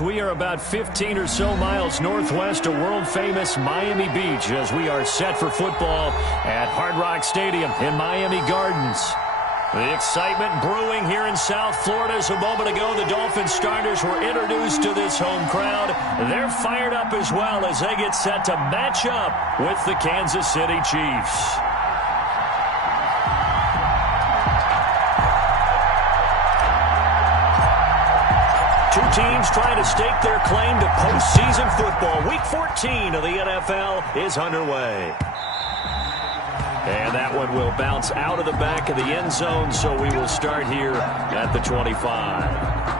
We are about 15 or so miles northwest of world-famous Miami Beach as we are set for football at Hard Rock Stadium in Miami Gardens. The excitement brewing here in South Florida as a moment ago the Dolphins starters were introduced to this home crowd. They're fired up as well as they get set to match up with the Kansas City Chiefs. Two teams trying to stake their claim to postseason football. Week 14 of the NFL is underway. And that one will bounce out of the back of the end zone, so we will start here at the 25.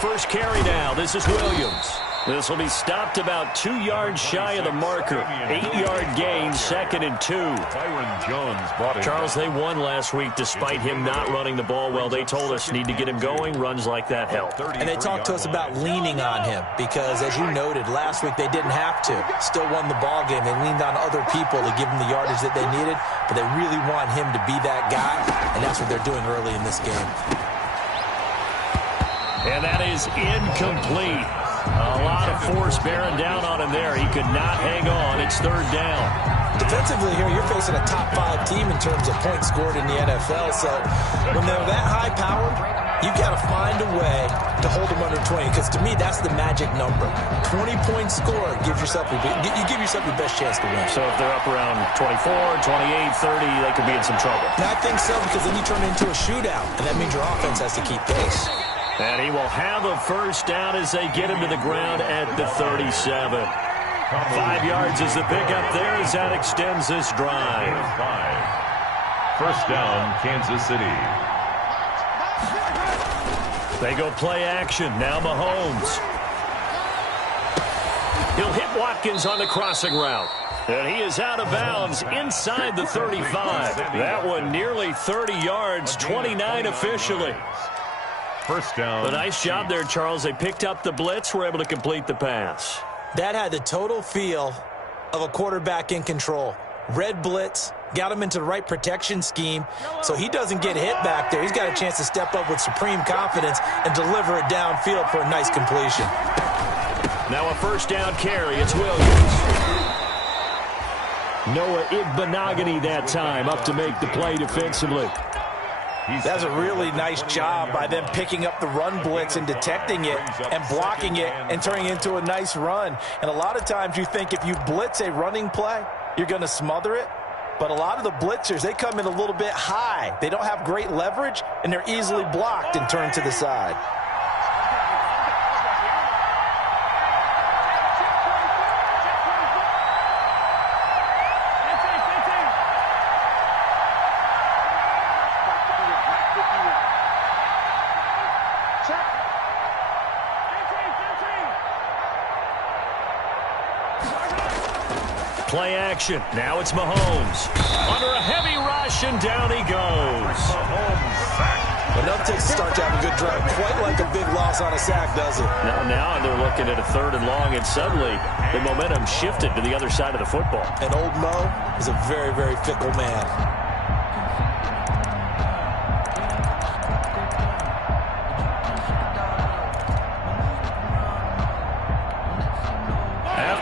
First carry now. This is Williams. This will be stopped about 2 yards shy of the marker. 8-yard gain, 2nd and 2. Charles, they won last week despite him not running the ball well. They told us need to get him going. Runs like that help. And they talked to us about leaning on him because, as you noted, last week they didn't have to. Still won the ball game. They leaned on other people to give them the yardage that they needed, but they really want him to be that guy, and that's what they're doing early in this game. And that is incomplete. A lot of force bearing down on him there. He could not hang on. It's 3rd down. Defensively here, you're facing a top-5 team in terms of points scored in the NFL. So when they're that high-powered, you've got to find a way to hold them under 20. Because to me, that's the magic number. 20 points scored gives yourself you give yourself your best chance to win. So if they're up around 24, 28, 30, they could be in some trouble. And I think so, because then you turn it into a shootout, and that means your offense has to keep pace. And he will have a first down as they get him to the ground at the 37. 5 yards is the pickup there as that extends this drive. First down, Kansas City. They go play action. Now Mahomes. He'll hit Watkins on the crossing route. And he is out of bounds inside the 35. That one nearly 30 yards, 29 officially. First down. A nice job there, Charles. They picked up the blitz, were able to complete the pass. That had the total feel of a quarterback in control. Red blitz, got him into the right protection scheme, so he doesn't get hit back there. He's got a chance to step up with supreme confidence and deliver it downfield for a nice completion. Now a first down carry. It's Williams. Noah Igbenogany that time up to make the play defensively. That's a really nice job by them picking up the run blitz and detecting it and blocking it and turning it into a nice run. And a lot of times you think if you blitz a running play, you're going to smother it. But a lot of the blitzers, they come in a little bit high. They don't have great leverage, and they're easily blocked and turned to the side. Play action. Now it's Mahomes. Under a heavy rush, and down he goes. Enough to start to have a good drive. Quite like a big loss on a sack, does it? Now they're looking at a 3rd and long, and suddenly the momentum shifted to the other side of the football. And old Mo is a very, very fickle man.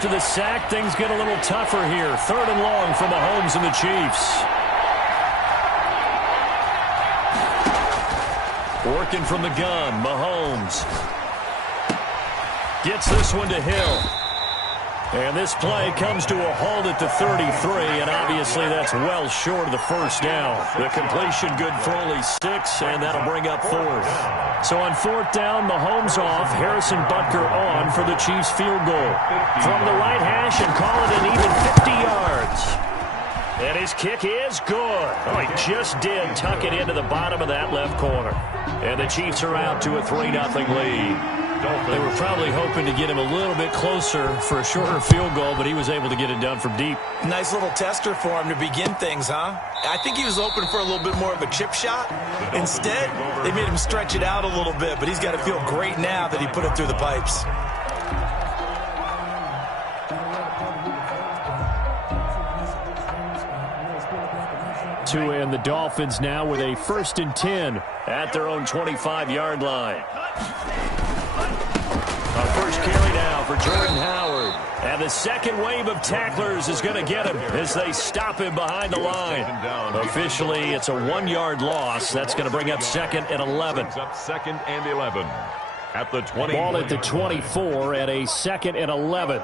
After the sack, things get a little tougher here. 3rd and long for Mahomes and the Chiefs. Working from the gun, Mahomes. Gets this one to Hill. And this play comes to a halt at the 33, and obviously that's well short of the first down. The completion good for only 6, and that'll bring up 4th. So on 4th down, Mahomes off, Harrison Butker on for the Chiefs field goal. From the right hash and call it an even 50 yards. And his kick is good. Oh, he just did tuck it into the bottom of that left corner. And the Chiefs are out to a 3-0 lead. They were probably hoping to get him a little bit closer for a shorter field goal, but he was able to get it done from deep. Nice little tester for him to begin things, huh? I think he was hoping for a little bit more of a chip shot. Instead, they made him stretch it out a little bit, but he's got to feel great now that he put it through the pipes. And the Dolphins now with a 1st and 10 at their own 25-yard line. A first carry now for Jordan Howard. And the second wave of tacklers is going to get him as they stop him behind the line. Officially, it's a 1-yard loss. That's going to bring up 2nd and 11. Up 2nd and 11 at the 20. Ball at the 24 at a 2nd and 11.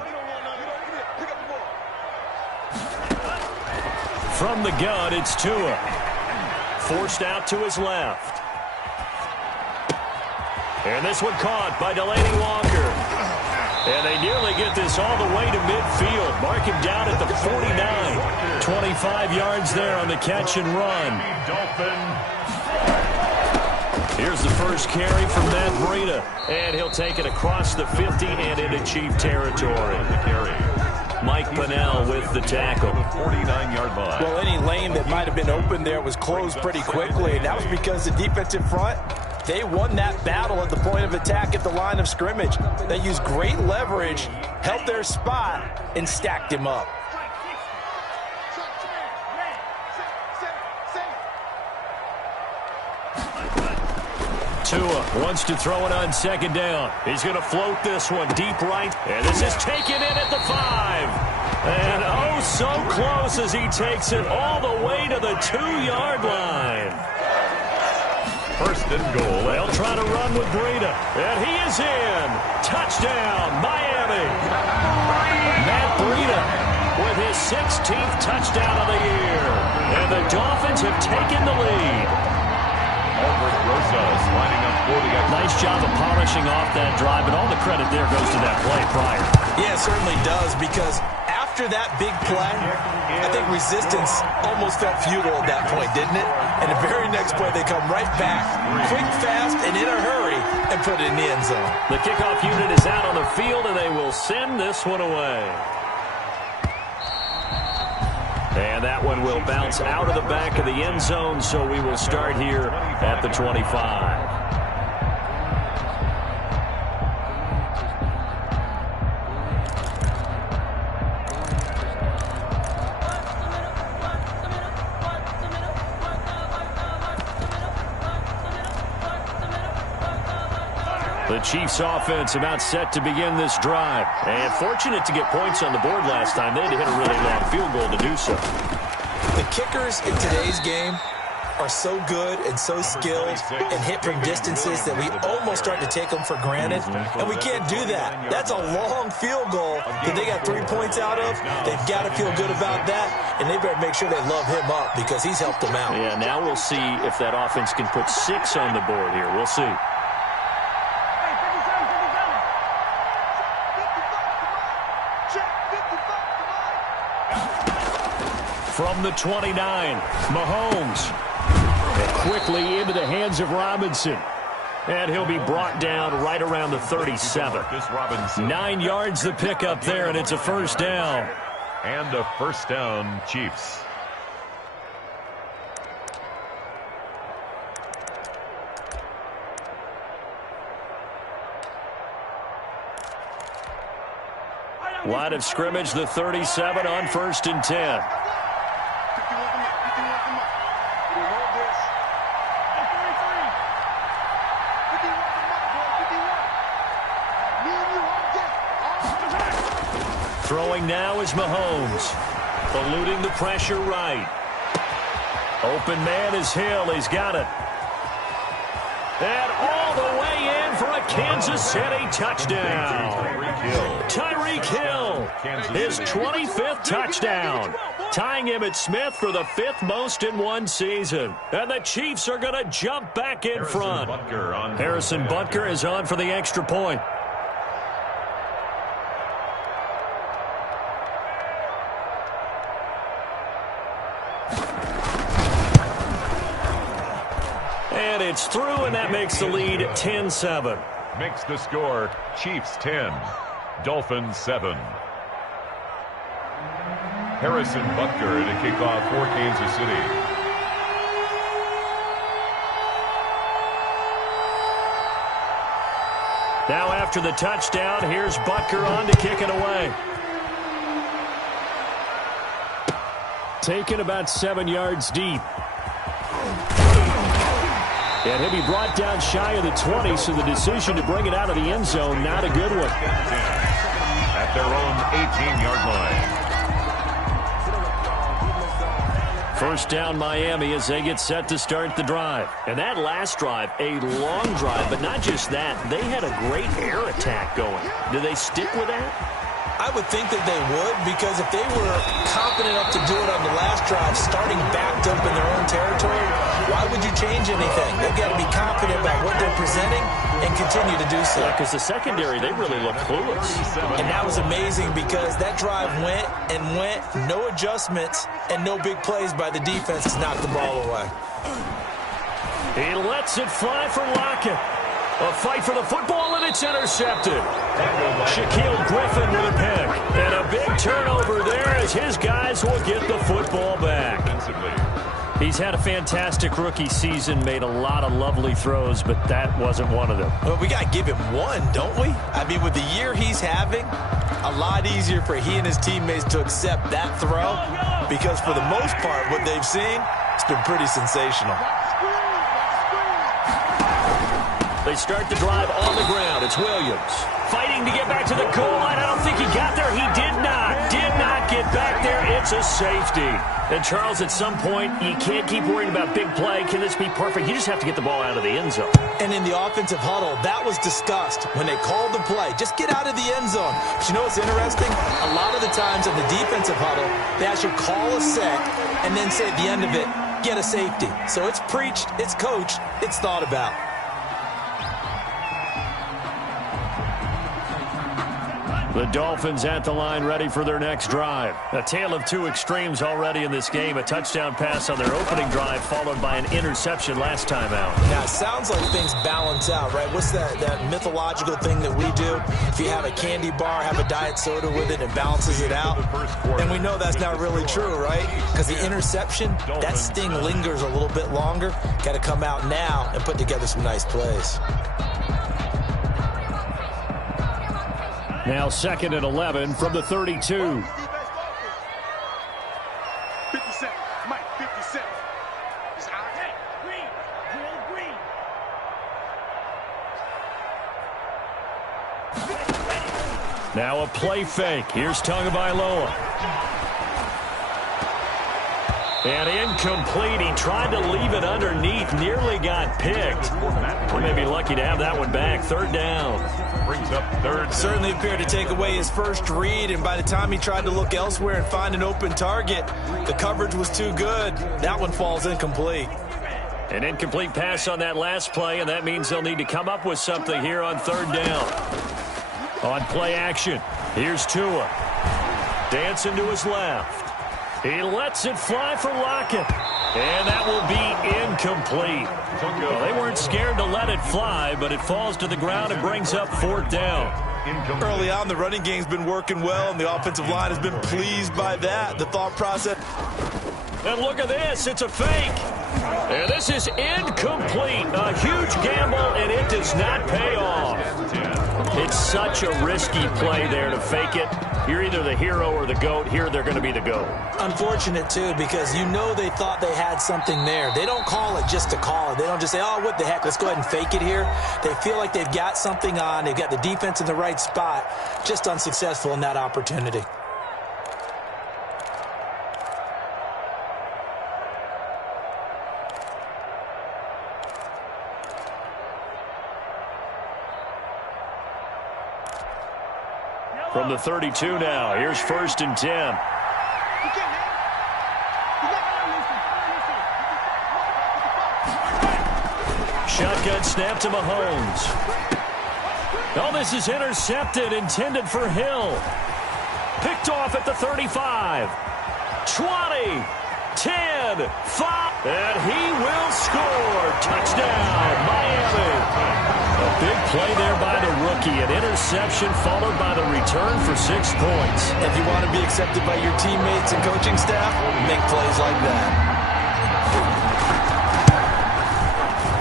From the gun, it's Tua. Forced out to his left. And this one caught by Delaney Walker. And they nearly get this all the way to midfield. Mark him down at the 49. 25 yards there on the catch and run. Here's the first carry from Matt Breida. And he'll take it across the 50 and into Chief territory. Mike Pennell with the tackle. 49-yard line. Well, any lane that might have been open there was closed pretty quickly. And that was because the defensive front, they won that battle at the point of attack at the line of scrimmage. They used great leverage, held their spot, and stacked him up. Tua wants to throw it on 2nd down. He's going to float this one deep right. And this is taken in at the 5. And oh, so close as he takes it all the way to the 2-yard line. 1st and goal. They'll try to run with Breida. And he is in. Touchdown, Miami. Matt Breida with his 16th touchdown of the year. And the Dolphins have taken the lead. Nice job of polishing off that drive, but all the credit there goes to that play prior. Yeah, it certainly does, because after that big play, I think resistance almost felt futile at that point, didn't it? And the very next play, they come right back, quick, fast, and in a hurry, and put it in the end zone. The kickoff unit is out on the field, and they will send this one away. And that one will bounce out of the back of the end zone, so we will start here at the 25. The Chiefs offense about set to begin this drive. And fortunate to get points on the board last time. They had to hit a really long field goal to do so. The kickers in today's game are so good and so skilled and hit from distances that we almost start to take them for granted. And we can't do that. That's a long field goal that they got 3 points out of. They've got to feel good about that. And they better make sure they love him up because he's helped them out. Yeah, now we'll see if that offense can put 6 on the board here. We'll see. From the 29, Mahomes. And quickly into the hands of Robinson. And he'll be brought down right around the 37. 9 yards the pickup there, and it's a 1st down. And a 1st down, Chiefs. Line of scrimmage, the 37 on 1st and 10. Throwing now is Mahomes. Eluding the pressure right. Open man is Hill. He's got it. And all the way in for a Kansas City touchdown. Tyreek Hill, his 25th touchdown. Tying Emmitt Smith for the 5th most in one season. And the Chiefs are going to jump back in front. Harrison Butker is on for the extra point. And it's through, and that makes the lead 10-7. makes the score Chiefs 10, Dolphins 7. Harrison Butker to kick off for Kansas City. Now after the touchdown, here's Butker on to kick it away. Taken about 7 yards deep. And he'll be brought down shy of the 20, so the decision to bring it out of the end zone, not a good one. At their own 18-yard line. First down Miami as they get set to start the drive. And that last drive, a long drive, but not just that. They had a great air attack going. Do they stick with that? I would think that they would, because if they were confident enough to do it on the last drive, starting backed up in their own territory, why would you change anything? They've got to be confident about what they're presenting and continue to do so. Because the secondary, they really look clueless. And that was amazing because that drive went and went, no adjustments, and no big plays by the defense to knock the ball away. He lets it fly for Lockett. A fight for the football, and it's intercepted. Shaquille Griffin with a pick. And a big turnover there as his guys will get the football back. He's had a fantastic rookie season, made a lot of lovely throws, but that wasn't one of them. Well, we got to give him one, don't we? I mean, with the year he's having, a lot easier for he and his teammates to accept that throw, because for the most part, what they've seen, it's been pretty sensational. They start the drive on the ground. It's Williams fighting to get back to the goal line. I don't think he got there. He did not get back there. It's a safety. And, Charles, at some point, you can't keep worrying about big play. Can this be perfect? You just have to get the ball out of the end zone. And in the offensive huddle, that was discussed when they called the play. Just get out of the end zone. But you know what's interesting? A lot of the times in the defensive huddle, they actually call a set and then say at the end of it, get a safety. So it's preached, it's coached, it's thought about. The Dolphins at the line, ready for their next drive. A tale of two extremes already in this game. A touchdown pass on their opening drive, followed by an interception last time out. Now, it sounds like things balance out, right? What's that mythological thing that we do? If you have a candy bar, have a diet soda with it, it balances it out. And we know that's not really true, right? Because the interception, that sting lingers a little bit longer. Got to come out now and put together some nice plays. Now 2nd and 11 from the 32. 57. Mike, 57. It's out. Hey, green. Green. Now a play fake. Here's Tagovailoa. And incomplete. He tried to leave it underneath. Nearly got picked. We may be lucky to have that one back. 3rd down. Brings up 3rd. Certainly appeared to take away his first read, and by the time he tried to look elsewhere and find an open target, the coverage was too good. That one falls incomplete. An incomplete pass on that last play, and that means they'll need to come up with something here on 3rd down. On play action, here's Tua. Dancing to his left. He lets it fly for Lockett. And that will be incomplete. Well, they weren't scared to let it fly, but it falls to the ground and brings up 4th down. Early on, the running game's been working well, and the offensive line has been pleased by that. The thought process. And look at this. It's a fake. And this is incomplete. A huge gamble, and it does not pay off. It's such a risky play there to fake it. You're either the hero or the GOAT. Here, they're going to be the GOAT. Unfortunate, too, because you know they thought they had something there. They don't call it just to call it. They don't just say, oh, what the heck, let's go ahead and fake it here. They feel like they've got something on. They've got the defense in the right spot. Just unsuccessful in that opportunity. From the 32 now, here's 1st and 10. Shotgun snap to Mahomes. Oh, this is intercepted, intended for Hill. Picked off at the 35. 20, 10, 5, and he will score. Touchdown, Miami. A Big play there by the rookie. An interception followed by the return for 6 points. If you want to be accepted by your teammates and coaching staff, make plays like that.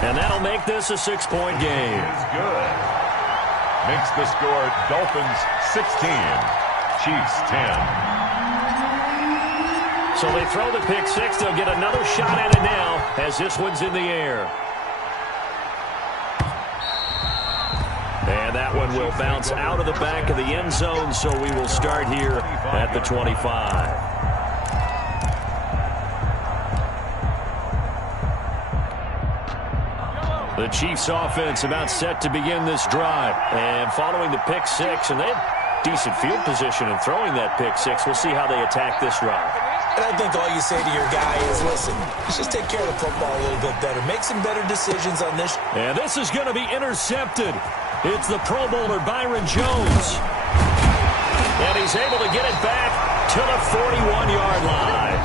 And that'll make this a 6-point game. Is good. Makes the score Dolphins 16, Chiefs 10. So they throw the pick six. They'll get another shot at it now as this one's in the air. And that one will bounce out of the back of the end zone, so we will start here at the 25. The Chiefs offense about set to begin this drive. And following the pick six, and they have decent field position in throwing that pick six. We'll see how they attack this drive. And I think all you say to your guy is, listen, let's just take care of the football a little bit better. Make some better decisions on this. And this is going to be intercepted. It's the Pro Bowler Byron Jones. And he's able to get it back to the 41-yard line.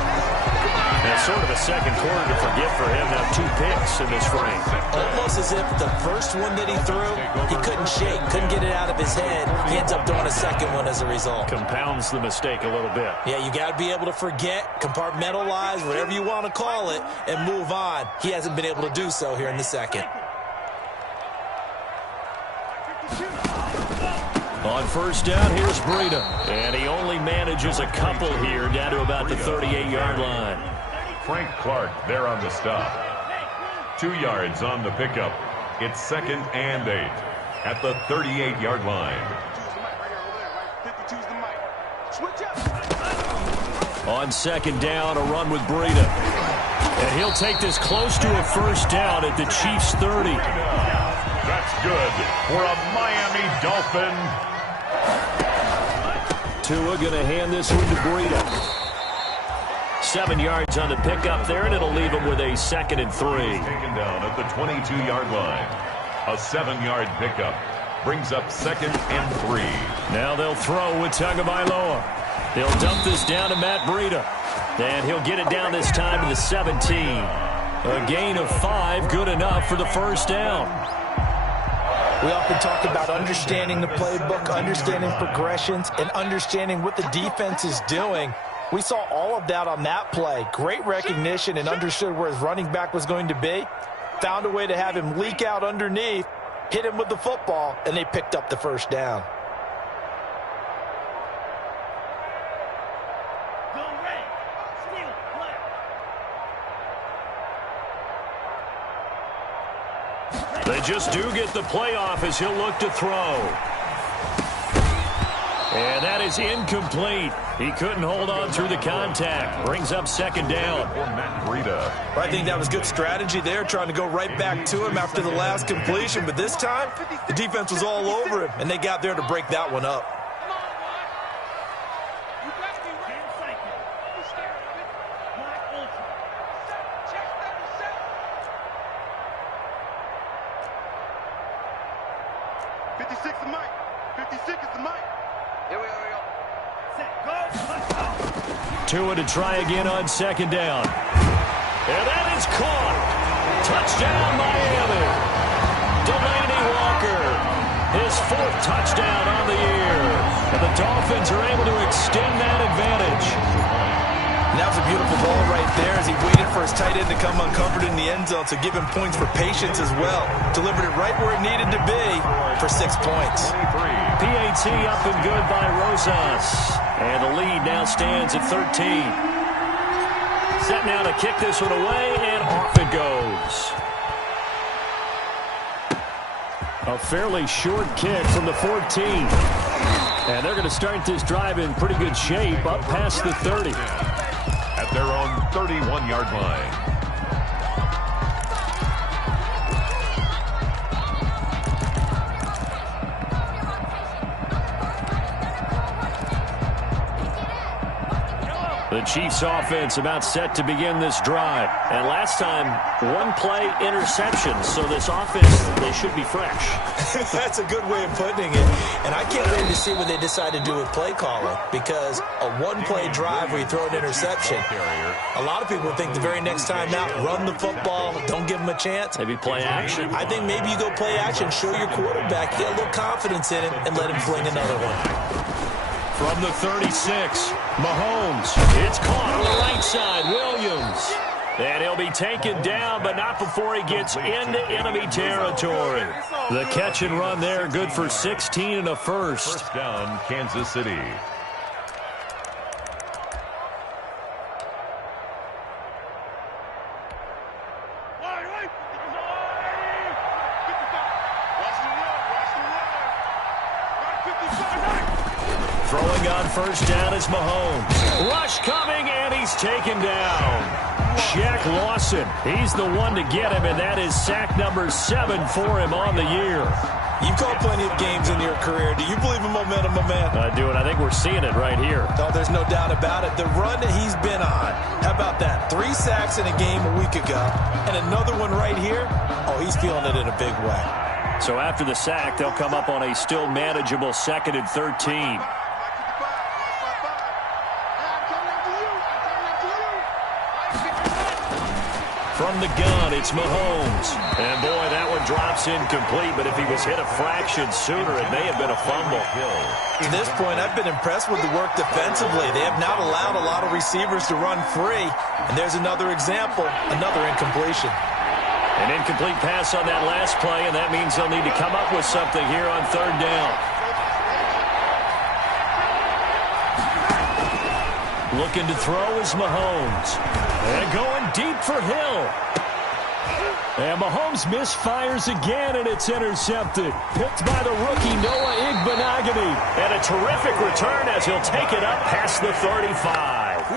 And sort of a second quarter to forget for him. Now 2 picks in this frame. Almost as if the first one that he threw, he couldn't shake, couldn't get it out of his head. He ends up throwing a second one as a result. Compounds the mistake a little bit. Yeah, you got to be able to forget, compartmentalize, whatever you want to call it, and move on. He hasn't been able to do so here in the second. On first down, here's Breida. And he only manages a couple here down to about the 38-yard line. Frank Clark there on the stop. 2 yards on the pickup. It's 2nd and 8 at the 38-yard line. On second down, a run with Breida. And he'll take this close to a first down at the Chiefs' 30. That's good for a Miami Dolphin. Tua going to hand this one to Breida. 7 yards on the pickup there, and it'll leave him with a 2nd and 3. Taken down at the 22-yard line. A 7-yard pickup brings up 2nd and 3. Now they'll throw with Tagovailoa. They'll dump this down to Matt Breida. And he'll get it down this time to the 17. A gain of 5, good enough for the first down. We often talk about understanding the playbook, understanding progressions, and understanding what the defense is doing. We saw all of that on that play. Great recognition and understood where his running back was going to be. Found a way to have him leak out underneath, hit him with the football, and they picked up the first down. They just do get the playoff as he'll look to throw. And that is incomplete. He couldn't hold on through the contact. Brings up 2nd down. I think that was good strategy there, trying to go right back to him after the last completion. But this time, the defense was all over him, and they got there to break that one up. Tua to try again on 2nd down. And that is caught. Touchdown, Miami. Delaney Walker, his 4th touchdown on the year. And the Dolphins are able to extend that advantage. And that was a beautiful ball right there as he waited for his tight end to come uncovered in the end zone to give him points for patience as well. Delivered it right where it needed to be for 6 points. PAT up and good by Rosas. And the lead now stands at 13. Set now to kick this one away, and off it goes. A fairly short kick from the 14. And they're going to start this drive in pretty good shape, up past the 30. At their own 31-yard line. The Chiefs offense about set to begin this drive. And last time, one-play interception. So this offense, they should be fresh. That's a good way of putting it. And I can't wait to see what they decide to do with play calling. Because a one-play drive where you throw an interception, a lot of people think the very next time out, run the football, don't give them a chance. Maybe play action. I think maybe you go play action, show your quarterback, get a little confidence in him, and let him fling another one. From the 36, Mahomes. It's caught on the right side. Williams. And he'll be taken down, but not before he gets into enemy territory. The catch and run there, good for 16 and a first. First down, Kansas City. Throwing on first down is Mahomes. Rush coming, and he's taken down. Shaq Lawson, he's the one to get him, and that is sack number 7 for him on the year. You've called plenty of games in your career. Do you believe in momentum, my man? I do, and I think we're seeing it right here. Oh, there's no doubt about it. The run that he's been on, how about that? 3 sacks in a game a week ago, and another one right here. Oh, he's feeling it in a big way. So after the sack, they'll come up on a still manageable 2nd and 13. From the gun, it's Mahomes. And, boy, that one drops incomplete, but if he was hit a fraction sooner, it may have been a fumble. To this point, I've been impressed with the work defensively. They have not allowed a lot of receivers to run free. And there's another example, another incompletion. An incomplete pass on that last play, and that means they'll need to come up with something here on 3rd down. Looking to throw is Mahomes. And going deep for Hill. And Mahomes misfires again, and it's intercepted. Picked by the rookie, Noah Igbenogany. And a terrific return as he'll take it up past the 35.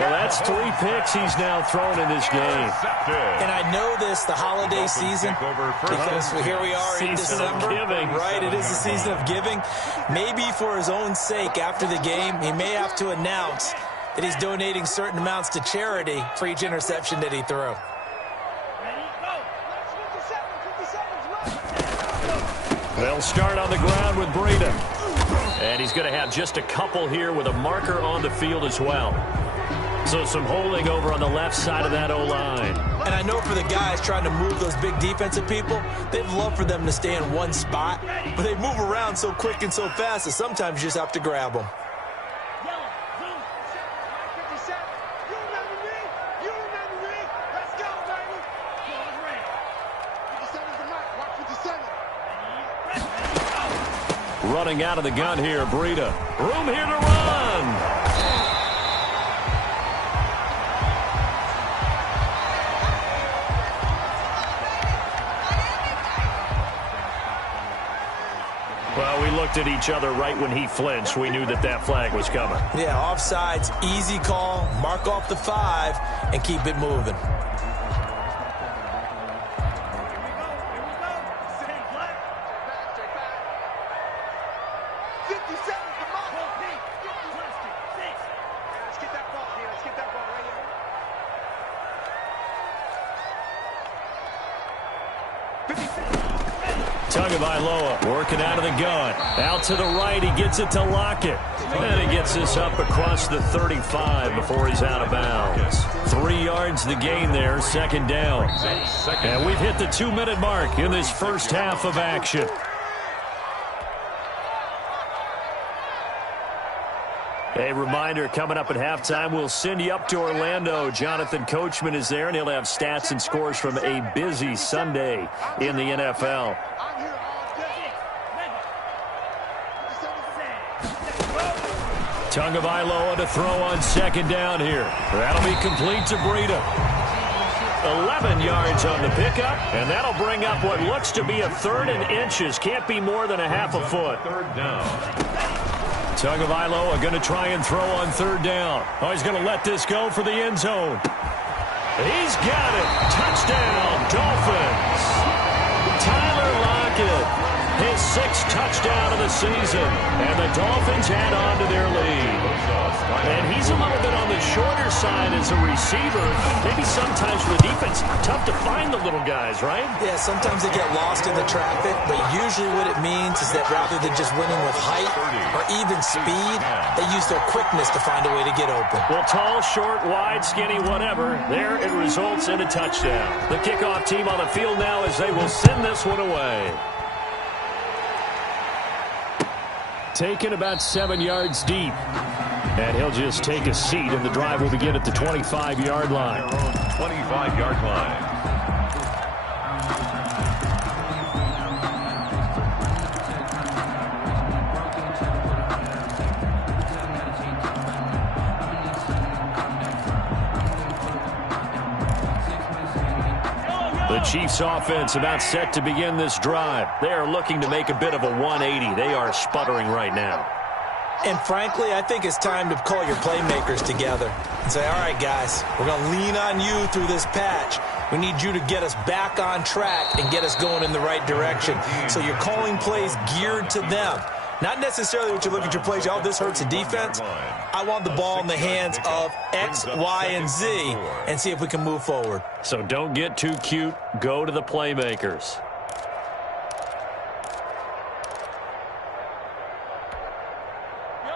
Well, that's 3 picks he's now thrown in this game. And I know this, the holiday season, because here we are in December. Right, it is the season of giving. Maybe for his own sake, after the game, he may have to announce that he's donating certain amounts to charity for each interception that he threw. They'll start on the ground with Breida. And he's going to have just a couple here with a marker on the field as well. So some holding over on the left side of that O-line. And I know for the guys trying to move those big defensive people, they'd love for them to stay in one spot. But they move around so quick and so fast that sometimes you just have to grab them. Running out of the gun here, Breida. Room here to run. Well, we looked at each other right when he flinched. We knew that that flag was coming. Yeah, offsides, easy call, mark off the 5, and keep it moving. Working out of the gun. Out to the right. He gets it to Lockett. And he gets this up across the 35 before he's out of bounds. 3 yards the gain there, 2nd down. And we've hit the 2-minute mark in this first half of action. A reminder, coming up at halftime, we'll send you up to Orlando. Jonathan Coachman is there, and he'll have stats and scores from a busy Sunday in the NFL. Tagovailoa to throw on 2nd down here. That'll be complete to Breida. 11 yards on the pickup, and that'll bring up what looks to be a 3rd and inches. Can't be more than a half a foot. 3rd down. Tagovailoa going to try and throw on 3rd down. Oh, he's going to let this go for the end zone. He's got it. Touchdown, Dolphins. Tyler Lockett. his 6th touchdown of the season. And the Dolphins add on to their lead. And he's a little bit on the shorter side as a receiver. Maybe sometimes for the defense, tough to find the little guys, right? Yeah, sometimes they get lost in the traffic, but usually what it means is that rather than just winning with height or even speed, they use their quickness to find a way to get open. Well, tall, short, wide, skinny, whatever, there it results in a touchdown. The kickoff team on the field now as they will send this one away. Taken about 7 yards deep. And he'll just take a seat, and the drive will begin at the 25-yard line. 25-yard line. The Chiefs offense about set to begin this drive. They are looking to make a bit of a 180. They are sputtering right now. And frankly, I think it's time to call your playmakers together and say, all right, guys, we're going to lean on you through this patch. We need you to get us back on track and get us going in the right direction. So you're calling plays geared to them. Not necessarily what you look at your plays, oh, this hurts the defense. I want the ball in the hands of X, Y, and Z and see if we can move forward. So don't get too cute. Go to the playmakers.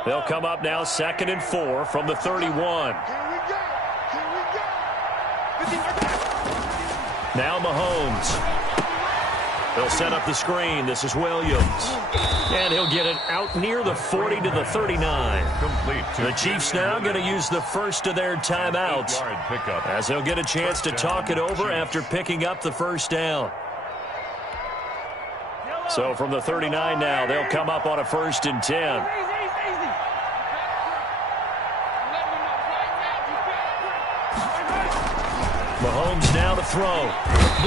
They'll come up now 2nd and 4 from the 31. Now Mahomes. They'll set up the screen. This is Williams. And he'll get it out near the 40 to the 39. The Chiefs now going to use the first of their timeouts as they'll get a chance to talk it over after picking up the first down. So from the 39 now, they'll come up on a 1st and 10. Mahomes now to throw.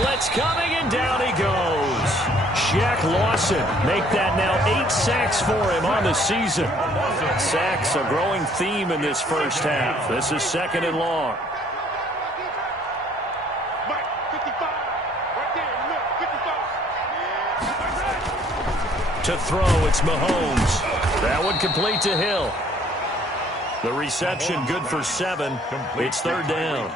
Blitz coming, and down he goes. Shaq Lawson make that now 8 sacks for him on the season. Sacks a growing theme in this first half. This is 2nd and long. To throw, it's Mahomes. That one complete to Hill. The reception good for 7. It's 3rd down.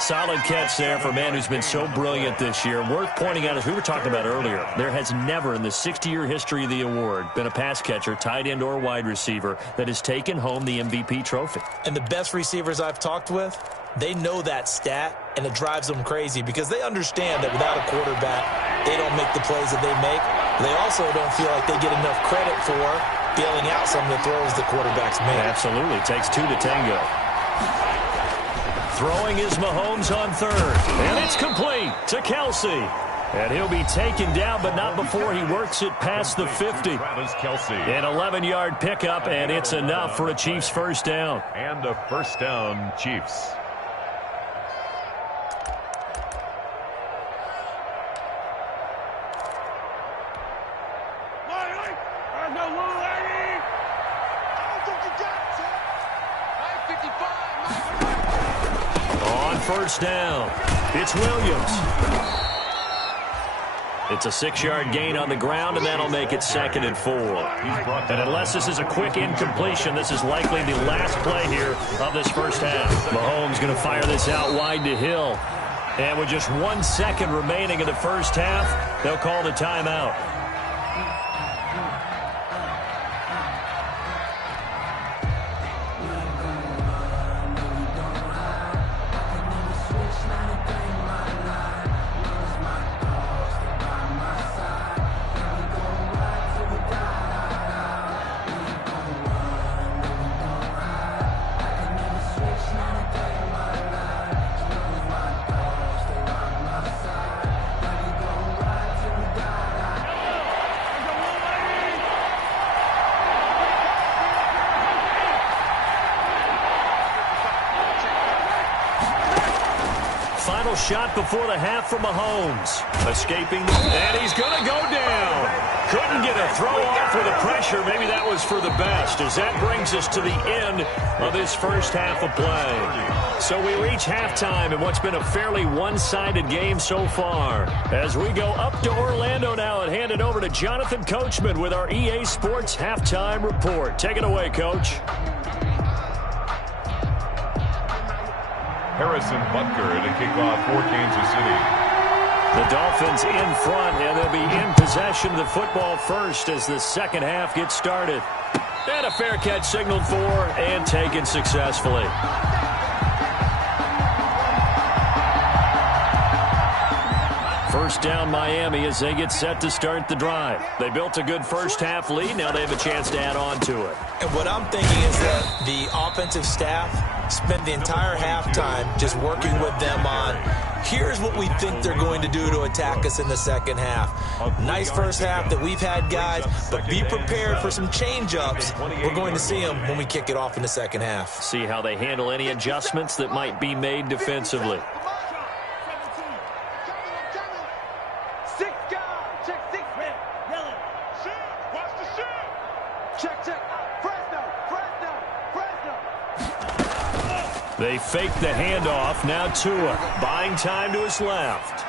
Solid catch there for a man who's been so brilliant this year. Worth pointing out, as we were talking about earlier, there has never in the 60-year history of the award been a pass catcher, tight end, or wide receiver that has taken home the MVP trophy. And the best receivers I've talked with, they know that stat, and it drives them crazy because they understand that without a quarterback, they don't make the plays that they make. They also don't feel like they get enough credit for bailing out some of the throws the quarterbacks make. Absolutely. Takes 2 to tango. Throwing is Mahomes on 3rd. And it's complete to Kelsey. And he'll be taken down, but not before he works it past the 50. An 11-yard pickup, and it's enough for a Chiefs first down. And a first down, Chiefs. On first down, it's Williams. It's a 6-yard gain on the ground, and that'll make it 2nd and 4. And unless this is a quick incompletion, this is likely the last play here of this first half. Mahomes going to fire this out wide to Hill. And with just 1 second remaining in the first half, they'll call the timeout. final shot before the half from Mahomes. Escaping, and he's going to go down. Couldn't get a throw off with the pressure. Maybe that was for the best, as that brings us to the end of this first half of play. So we reach halftime in what's been a fairly one-sided game so far. As we go up to Orlando now and hand it over to Jonathan Coachman with our EA Sports Halftime Report. Take it away, Coach. Harrison Butker to kick off for Kansas City. The Dolphins in front, and they'll be in possession of the football first as the second half gets started. And a fair catch signaled for and taken successfully. First down Miami as they get set to start the drive. They built a good first half lead. Now they have a chance to add on to it. And what I'm thinking is that the offensive staff spent the entire halftime just working with them on, here's what we think they're going to do to attack us in the second half. Nice first half that we've had, guys, but be prepared for some change-ups. We're going to see them when we kick it off in the second half. See how they handle any adjustments that might be made defensively. They fake the handoff. Now Tua buying time to his left.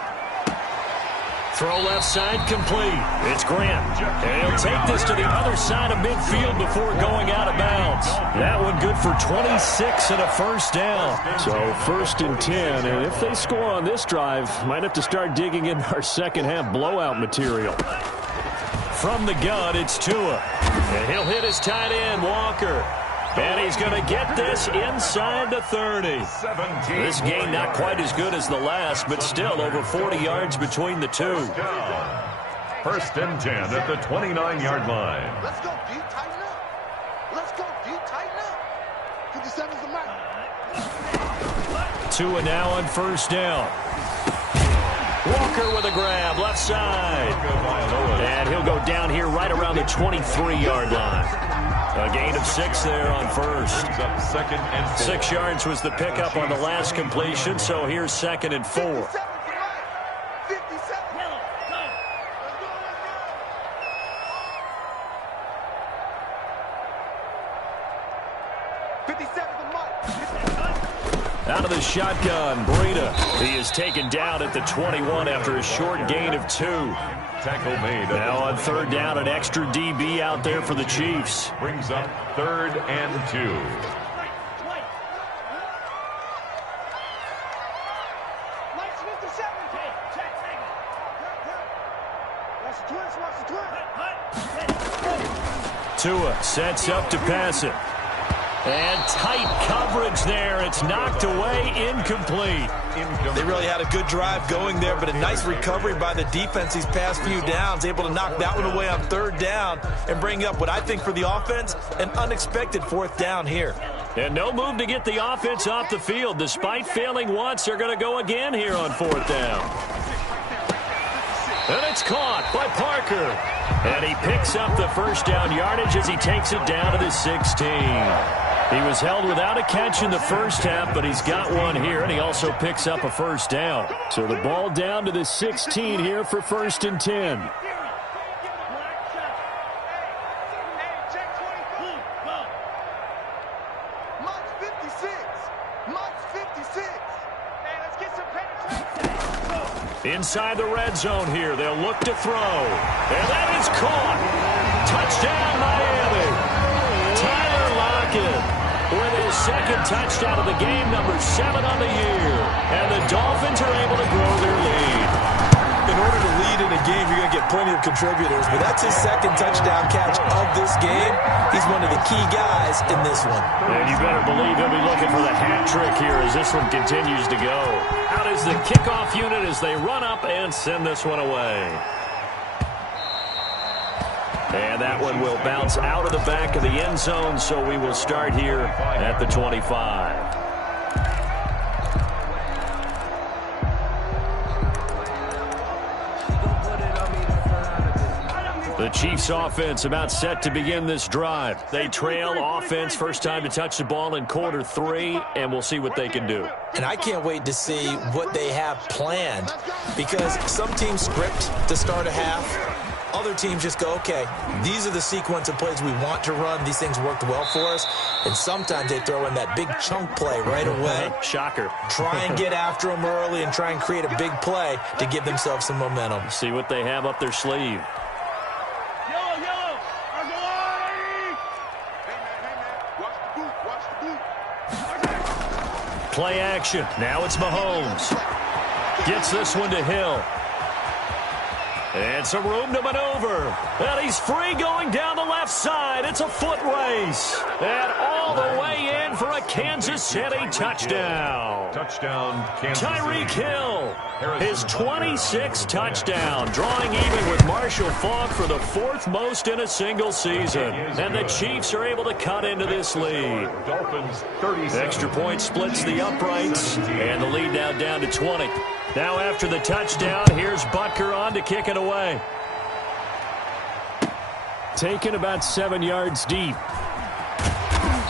Throw left side complete. It's Grant. And he'll take this to the other side of midfield before going out of bounds. That one good for 26 and a first down. So 1st and 10. And if they score on this drive, might have to start digging in our second half blowout material. From the gun, it's Tua. And he'll hit his tight end, Walker. And he's going to get this inside the 30. This game not quite as good as the last, but still over 40 yards between the two. 1st and 10 at the 29-yard line. Let's go deep, tighten up. Let's go deep, tighten up. 57's the mark. Tua now on first down. Walker with a grab, left side. And he'll go down here right around the 23-yard line. A gain of 6 there on first. 6 yards was the pickup on the last completion, so here's 2nd and 4. Out of the shotgun, Breida. He is taken down at the 21 after a short gain of 2. Tackle made. Now on 3rd down, an extra DB out there for the Chiefs. Brings up 3rd and 2. Tua sets up to pass it. And tight coverage there. It's knocked away, incomplete. They really had a good drive going there, but a nice recovery by the defense these past few downs, able to knock that one away on 3rd down and bring up what I think for the offense, an unexpected 4th down here. And no move to get the offense off the field. Despite failing once, they're going to go again here on 4th down. And it's caught by Parker. And he picks up the first down yardage as he takes it down to the 16. He was held without a catch in the first half, but he's got one here, and he also picks up a first down. So the ball down to the 16 here for 1st and 10. Inside the red zone here. They'll look to throw. And that is caught. Touchdown, Miami. Tyler Lockett with his 2nd touchdown of the game, number 7 on the year. And the Dolphins are able to grow their lead. In order to lead in a game, you're going to get plenty of contributors, but that's his 2nd touchdown catch of this game. He's one of the key guys in this one. And you better believe he'll be looking for the hat trick here as this one continues to go. Out is the kickoff unit as they run up and send this one away. And that one will bounce out of the back of the end zone, so we will start here at the 25. The Chiefs offense about set to begin this drive. They trail offense first time to touch the ball in quarter 3, and we'll see what they can do. And I can't wait to see what they have planned, because some teams script to start a half. Other teams just go, okay, these are the sequence of plays we want to run. These things worked well for us. And sometimes they throw in that big chunk play right away. Shocker. Try and get after them early and try and create a big play to give themselves some momentum. See what they have up their sleeve. Play action. Now it's Mahomes. Gets this one to Hill. And some room to maneuver. And he's free going down the left side. It's a foot race. And all the way in for a Kansas City touchdown. Touchdown, Kansas City. Tyreek Hill, his 26th touchdown, drawing even with Marshall Faulk for the 4th most in a single season. And the Chiefs are able to cut into this lead. Dolphins 37. Extra point splits the uprights, and the lead now down to 20. Now after the touchdown, here's Butker on to kick it away. Taken about 7 yards deep.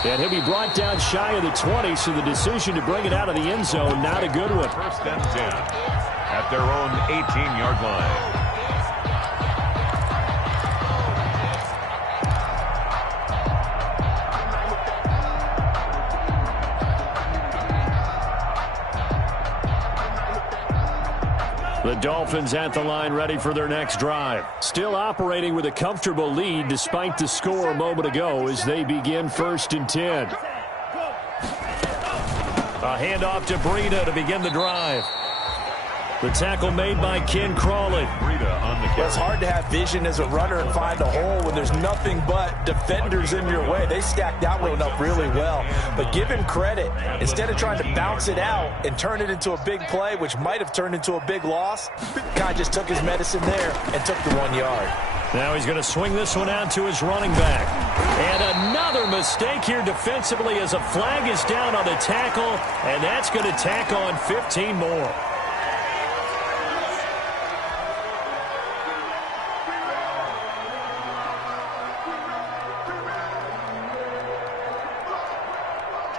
And he'll be brought down shy of the 20, so the decision to bring it out of the end zone, not a good one. First and 10 at their own 18-yard line. The Dolphins at the line ready for their next drive. Still operating with a comfortable lead despite the score a moment ago as they begin 1st and 10. A handoff to Breida to begin the drive. The tackle made by Ken Crawley. Breida on the carry. It's hard to have vision as a runner and find a hole when there's nothing but defenders in your way. They stacked that one up really well. But give him credit. Instead of trying to bounce it out and turn it into a big play, which might have turned into a big loss, guy just took his medicine there and took the 1 yard. Now he's going to swing this one out to his running back. And another mistake here defensively as a flag is down on the tackle, and that's going to tack on 15 more.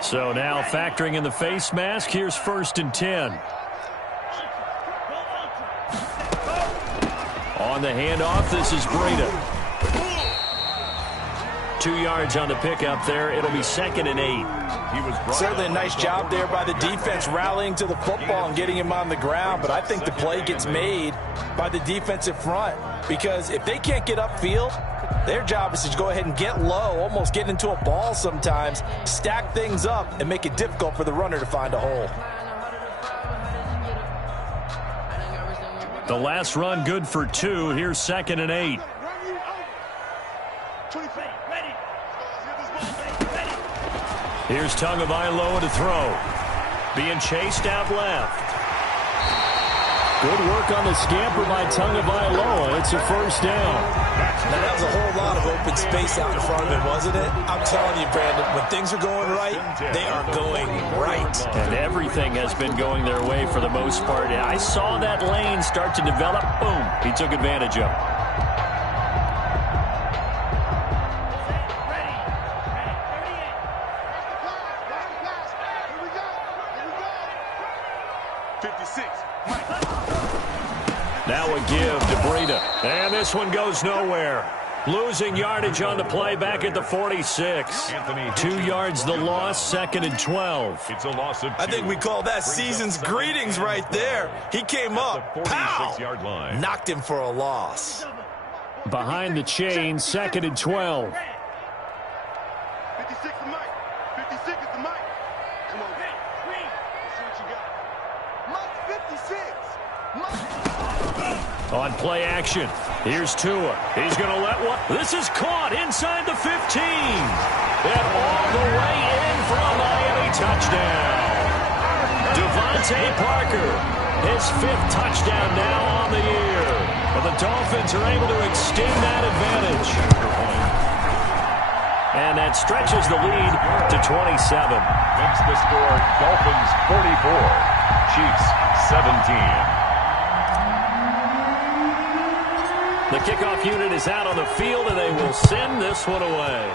So now factoring in the face mask, here's 1st and 10. On the handoff, this is Breida. 2 yards on the pickup there. It'll be 2nd and 8. He was certainly a nice job there by the defense rallying to the football and getting him on the ground. But I think the play gets made by the defensive front, because if they can't get upfield, their job is to go ahead and get low, almost get into a ball sometimes, stack things up, and make it difficult for the runner to find a hole. The last run good for 2. Here's 2nd and 8. Here's Tagovailoa to throw. Being chased out left. Good work on the scamper by Tagovailoa. It's a 1st down. Now, that was a whole lot of open space out in front of him, wasn't it? I'm telling you, Brandon, when things are going right, they are going right. And everything has been going their way for the most part. I saw that lane start to develop. Boom. He took advantage of it. Now a give to Breida. And this one goes nowhere. Losing yardage on the play back at the 46. 2 yards the loss, 2nd and 12. It's a loss of 2. I think we call that season's greetings right there. He came up, pow, knocked him for a loss. Behind the chain, 2nd and 12. 56 the mic. 56 is the mic. Come on. Let's see what you got. Mike 56. Mike. On play action, here's Tua. He's going to let one. This is caught inside the 15. And all the way in for a Miami touchdown. Devontae Parker, his 5th touchdown now on the year. And the Dolphins are able to extend that advantage. And that stretches the lead to 27. Makes the score Dolphins 44, Chiefs 17. The kickoff unit is out on the field, and they will send this one away.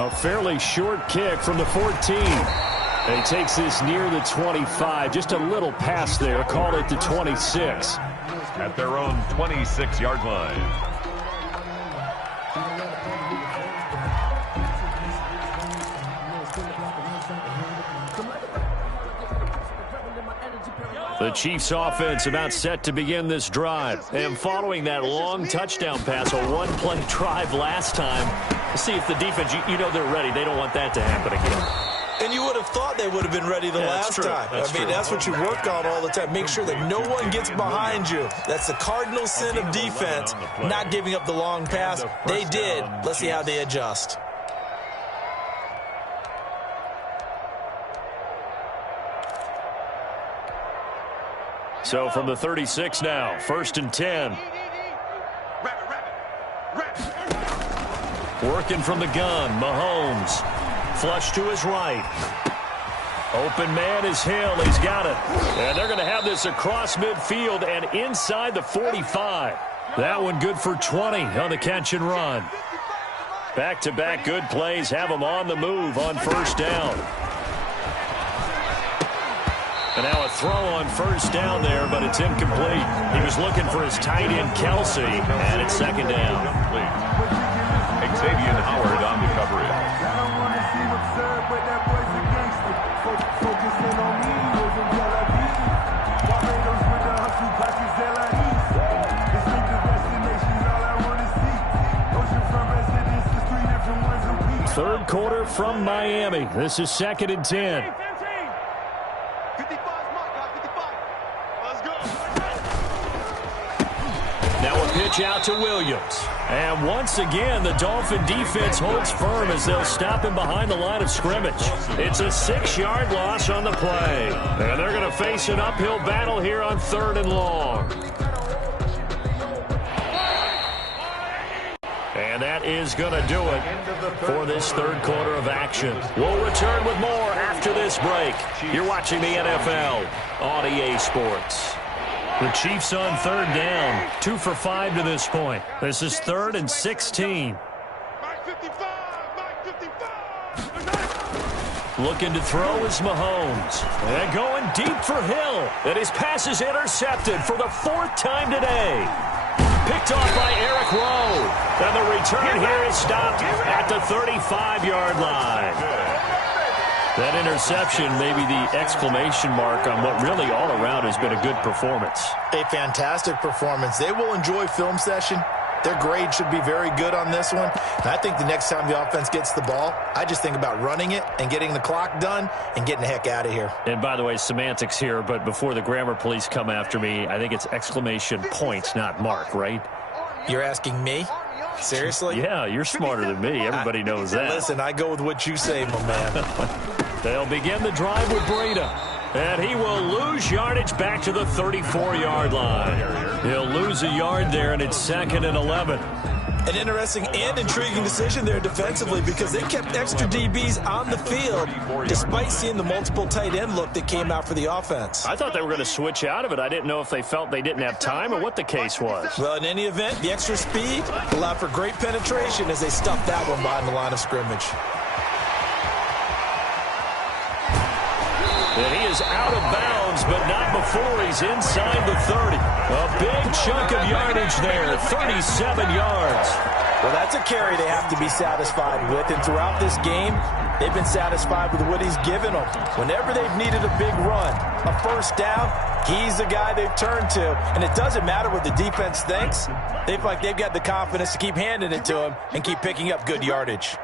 A fairly short kick from the 14. And he takes this near the 25. Just a little pass there. Call it the 26. At their own 26-yard line. The Chiefs offense about set to begin this drive. And following that long touchdown pass, a one-play drive last time, see if the defense, you know they're ready. They don't want that to happen again. And you would have thought they would have been ready the last time. That's what you work on all the time. Make sure that no one gets behind you. That's the cardinal sin of defense, not giving up the long pass. They did. Let's see how they adjust. So from the 36 now, 1st and 10. Working from the gun, Mahomes. Flush to his right. Open man is Hill. He's got it. And they're going to have this across midfield and inside the 45. That one good for 20 on the catch and run. Back-to-back good plays have them on the move on 1st down. And now a throw on 1st down there, but it's incomplete. He was looking for his tight end, Kelsey, and it's 2nd down. Xavier Howard on the coverage. I don't want to seem absurd, but that boy's a gangster. Focusing on me, was in Tel Aviv. Barbados with the hustle, Patrick's LIEs. Distinctive destinations, all I want to see. Oceanfront residences, 3 different ones a week. 3rd quarter from Miami. This is 2nd and 10. 55 is my guy, 55. Let's go. Now a pitch out to Williams. And once again, the Dolphin defense holds firm as they'll stop him behind the line of scrimmage. It's a 6-yard loss on the play. And they're going to face an uphill battle here on 3rd and long. And that is going to do it for this 3rd quarter of action. We'll return with more after this break. You're watching the NFL on EA Sports. The Chiefs on 3rd down. 2 for 5 to this point. This is 3rd and 16. Looking to throw is Mahomes. And going deep for Hill. And his pass is intercepted for the 4th time today. Picked off by Eric Rowe. And the return here is stopped at the 35-yard line. That interception may be the exclamation mark on what really all around has been a good performance. A fantastic performance. They will enjoy film session. Their grade should be very good on this one. And I think the next time the offense gets the ball, I just think about running it and getting the clock done and getting the heck out of here. And by the way, semantics here, but before the grammar police come after me, I think it's exclamation point, not mark, right? You're asking me? Seriously? Yeah, you're smarter than me. Everybody knows that. Listen, I go with what you say, my man. They'll begin the drive with Breida. And he will lose yardage back to the 34-yard line. He'll lose a yard there, and it's 2nd and 11. An interesting and intriguing decision there defensively because they kept extra DBs on the field despite seeing the multiple tight end look that came out for the offense. I thought they were going to switch out of it. I didn't know if they felt they didn't have time or what the case was. Well, in any event, the extra speed allowed for great penetration as they stuffed that one behind the line of scrimmage. And he is out of bounds, but not before he's inside the 30. A big chunk of yardage there, 37 yards. Well, that's a carry they have to be satisfied with, and throughout this game, they've been satisfied with what he's given them. Whenever they've needed a big run, a 1st down, he's the guy they've turned to, and it doesn't matter what the defense thinks. They feel like they've got the confidence to keep handing it to him and keep picking up good yardage.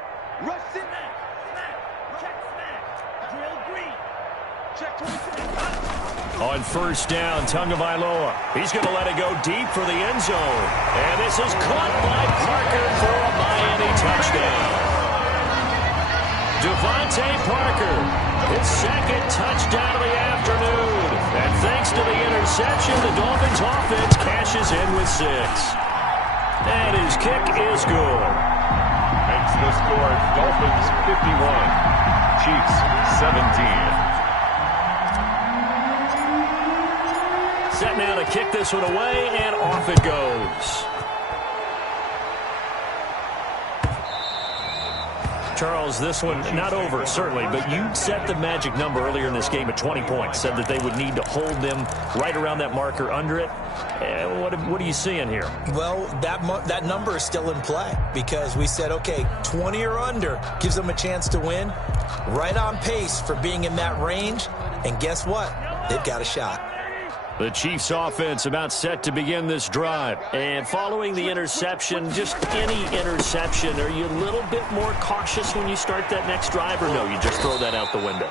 On 1st down, Tagovailoa. He's going to let it go deep for the end zone. And this is caught by Parker for a Miami touchdown. Devontae Parker, his 2nd touchdown of the afternoon. And thanks to the interception, the Dolphins offense cashes in with 6. And his kick is good. Makes the score Dolphins 51, Chiefs 17. set now to kick this one away, and off it goes. Charles, this one not over, certainly, but you set the magic number earlier in this game at 20 points, said that they would need to hold them right around that marker under it. What are you seeing here? Well, that number is still in play because we said, okay, 20 or under gives them a chance to win. Right on pace for being in that range, and guess what? They've got a shot. The Chiefs offense about set to begin this drive. And following the interception, just any interception, are you a little bit more cautious when you start that next drive, or no, you just throw that out the window?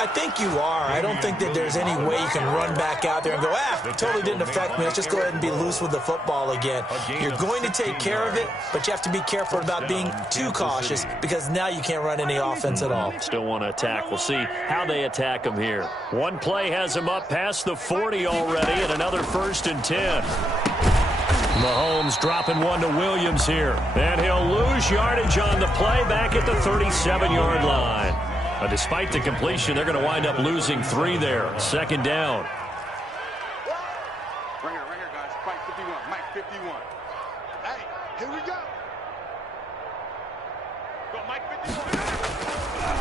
I think you are. I don't think that there's any way you can run back out there and go, totally didn't affect me. Let's just go ahead and be loose with the football again. You're going to take care of it, but you have to be careful about being too cautious because now you can't run any offense at all. Still want to attack. We'll see how they attack them here. One play has them up past the 40 already, and another 1st and 10. Mahomes dropping one to Williams here. And he'll lose yardage on the play back at the 37-yard line. But despite the completion, they're going to wind up losing 3 there. 2nd down. Right here, guys. Mike 51. Mike 51. Hey, here we go. Go, Mike 51.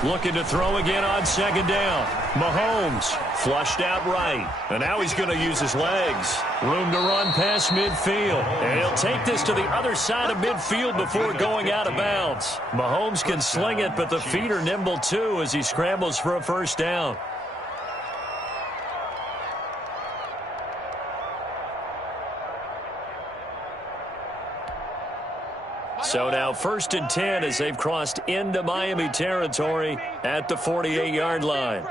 Looking to throw again on 2nd down. Mahomes flushed out right. And now he's going to use his legs. Room to run past midfield. And he'll take this to the other side of midfield before going out of bounds. Mahomes can sling it, but the feet are nimble too as he scrambles for a 1st down. So now 1st and 10 as they've crossed into Miami territory at the 48-yard line.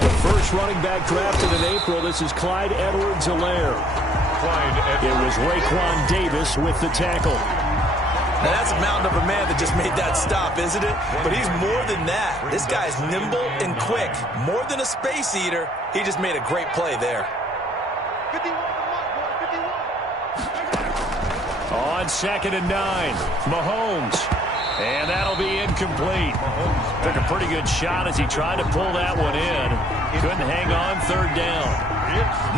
The first running back drafted in April, this is Clyde Edwards-Helaire. It was Raekwon Davis with the tackle. Now that's a mountain of a man that just made that stop, isn't it? But he's more than that. This guy's nimble and quick. More than a space eater, he just made a great play there. 51. On 2nd and 9, Mahomes. And that'll be incomplete. Took a pretty good shot as he tried to pull that one in. Couldn't hang on 3rd down.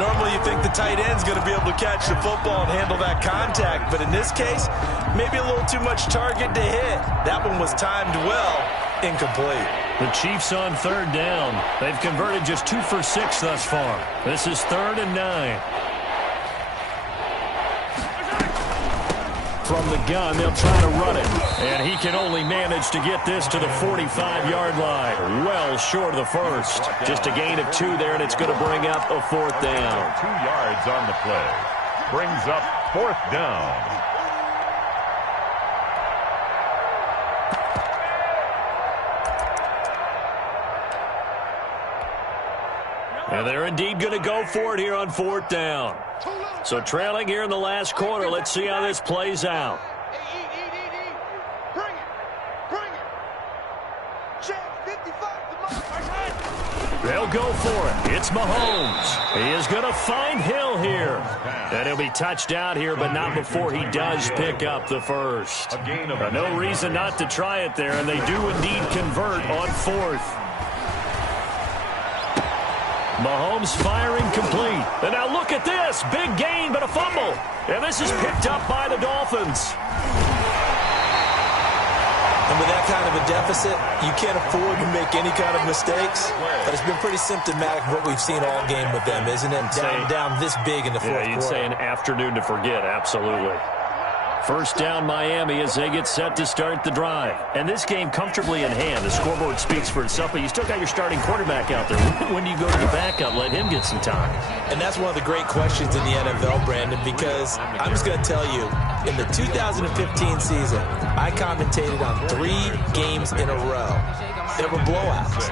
Normally you think the tight end's going to be able to catch the football and handle that contact. But in this case, maybe a little too much target to hit. That one was timed well. Incomplete. The Chiefs on 3rd down. They've converted just 2 for 6 thus far. This is 3rd and 9. From the gun, they'll try to run it. And he can only manage to get this to the 45-yard line. Well short of the 1st. Just a gain of 2 there, and it's going to bring up a 4th down. 2 yards on the play. Brings up 4th down. And they're indeed going to go for it here on 4th down. So trailing here in the last quarter. Let's see how this plays out. Bring it. Check 55. They'll go for it. It's Mahomes. He is going to find Hill here. And he'll be touched out here, but not before he does pick up the 1st. No reason not to try it there, and they do indeed convert on 4th. Mahomes firing complete. And now look at this. Big gain, but a fumble. And this is picked up by the Dolphins. And with that kind of a deficit, you can't afford to make any kind of mistakes. But it's been pretty symptomatic of what we've seen all game with them, isn't it? Down this big in the 4th quarter. You'd say an afternoon to forget, absolutely. 1st down Miami as they get set to start the drive. And this game comfortably in hand. The scoreboard speaks for itself, but you still got your starting quarterback out there. When do you go to the backup, let him get some time? And that's one of the great questions in the NFL, Brandon, because I'm just going to tell you, in the 2015 season, I commentated on 3 games in a row. There were blowouts.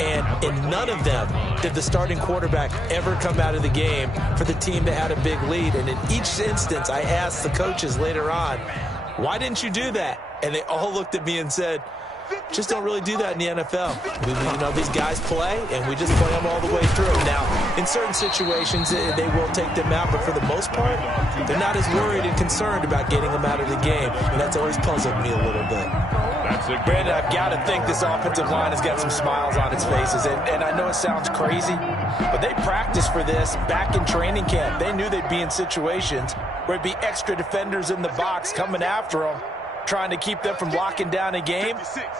And in none of them did the starting quarterback ever come out of the game for the team that had a big lead. And in each instance, I asked the coaches later on, why didn't you do that? And they all looked at me and said, just don't really do that in the NFL. These guys play, and we just play them all the way through. Now, in certain situations, they will take them out, but for the most part, they're not as worried and concerned about getting them out of the game, and that's always puzzled me a little bit. Brandon, I've got to think this offensive line has got some smiles on its faces. And I know it sounds crazy, but they practiced for this back in training camp. They knew they'd be in situations where it'd be extra defenders in the box coming after them, trying to keep them from locking down a game.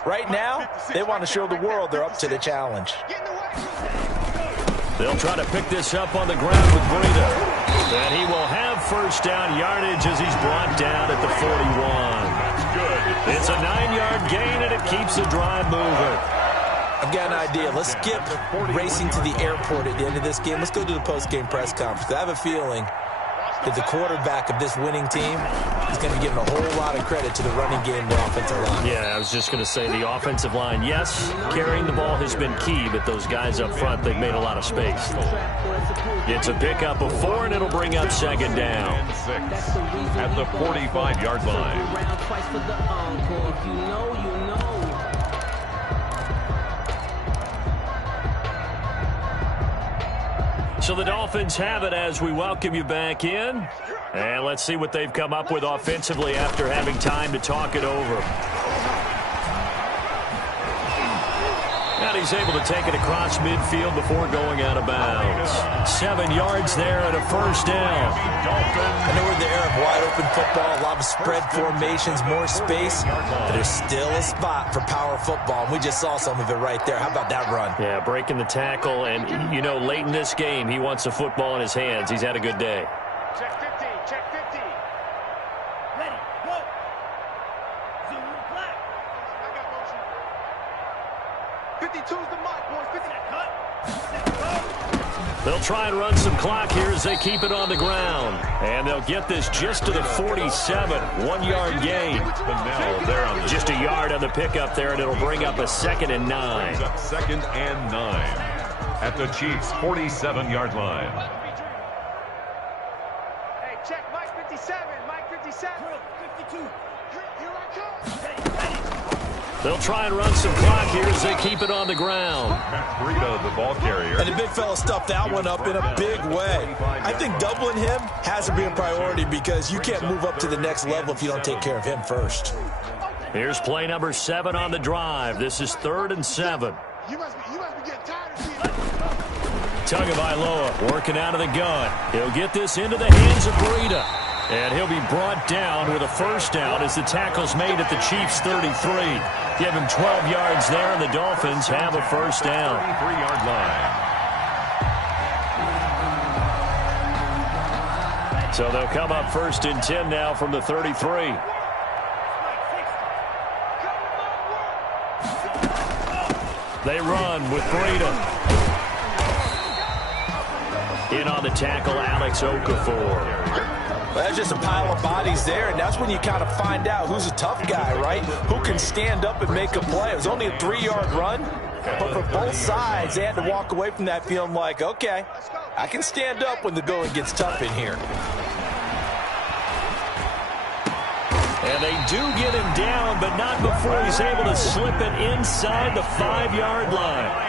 Right now, they want to show the world they're up to the challenge. They'll try to pick this up on the ground with Breida. And he will have first down yardage as he's brought down at the 41. Good. It's a 9-yard gain, and it keeps the drive moving. I've got an idea. Let's skip racing to the airport at the end of this game. Let's go to the post-game press conference. I have a feeling that the quarterback of this winning team is going to be giving a whole lot of credit to the running game, the offensive line. Yeah, I was just going to say the offensive line, yes, carrying the ball has been key, but those guys up front, they've made a lot of space. It's a pickup of 4, and it'll bring up second down. At the 45-yard line. So the Dolphins have it as we welcome you back in. And let's see what they've come up with offensively after having time to talk it over. And he's able to take it across midfield before going out of bounds. 7 yards there and a first down. I know we're in the era of wide-open football, a lot of spread formations, more space, but there's still a spot for power football, and we just saw some of it right there. How about that run? Yeah, breaking the tackle, and, you know, late in this game, he wants the football in his hands. He's had a good day. Check 50, check 50. Ready, go. Zoom black. I got motion. 52's the mark, boys. 50. Cut. They'll try and run some clock here as they keep it on the ground. And they'll get this just to the 47. 1-yard gain. Just a yard on the pickup there, and it'll bring up a 2nd and 9. Second and 9 at the Chiefs' 47-yard line. Hey, check Mike 57. Mike 57. 52. Here I come. They'll try and run some clock here as they keep it on the ground. Breida, the ball carrier. And the big fella stuffed that one up in a big way. I think doubling him has to be a priority because you can't move up to the next level if you don't take care of him first. Here's play number 7 on the drive. This is 3rd and 7. You must be getting tired of seeing Tagovailoa working out of the gun. He'll get this into the hands of Breida. And he'll be brought down with a first down as the tackle's made at the Chiefs' 33. Give him 12 yards there, and the Dolphins have a first down. 33-yard line. So they'll come up 1st and 10 now from the 33. They run with Breida. In on the tackle, Alex Okafor. Well, that's just a pile of bodies there, and that's when you kind of find out who's a tough guy, right? Who can stand up and make a play. It was only a 3-yard run, but for both sides, they had to walk away from that feeling like, okay, I can stand up when the going gets tough in here. And they do get him down, but not before he's able to slip it inside the 5-yard line.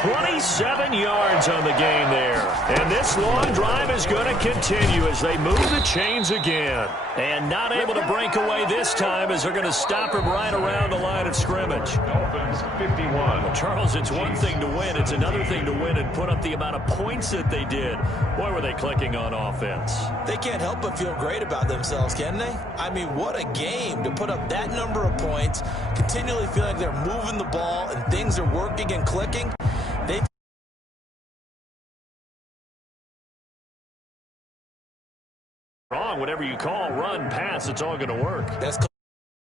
27 yards on the game there. And this long drive is going to continue as they move the chains again. And not able to break away this time as they're going to stop him right around the line of scrimmage. Dolphins 51. Well, Charles, it's one thing to win. It's another thing to win and put up the amount of points that they did. Boy, were they clicking on offense. They can't help but feel great about themselves, can they? I mean, what a game to put up that number of points, continually feeling they're moving the ball and things are working and clicking. Wrong, whatever you call, run, pass, it's all going to work. That's